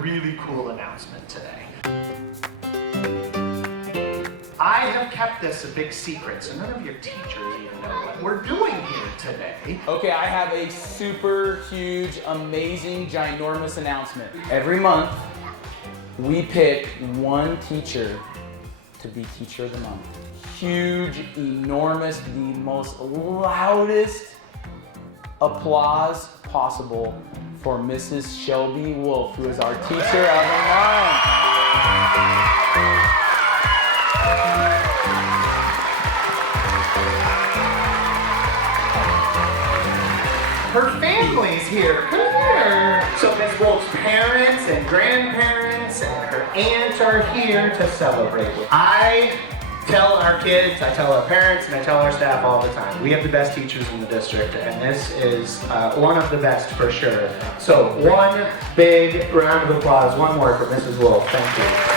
really cool announcement today. I have kept this a big secret, so none of your teachers even know what we're doing here today. Okay, I have a super huge, amazing, ginormous announcement. Every month, we pick one teacher to be Teacher of the Month. Huge, enormous, the most loudest applause possible for Mrs. Shelby Wolfe, who is our Teacher of the Month. Her family's here. Come here. So Miss Wolfe's parents and grandparents and her aunt are here to celebrate with. I tell our kids, I tell our parents, and I tell our staff all the time, we have the best teachers in the district, and this is one of the best for sure. So one big round of applause, one more for Mrs. Wolfe. Thank you.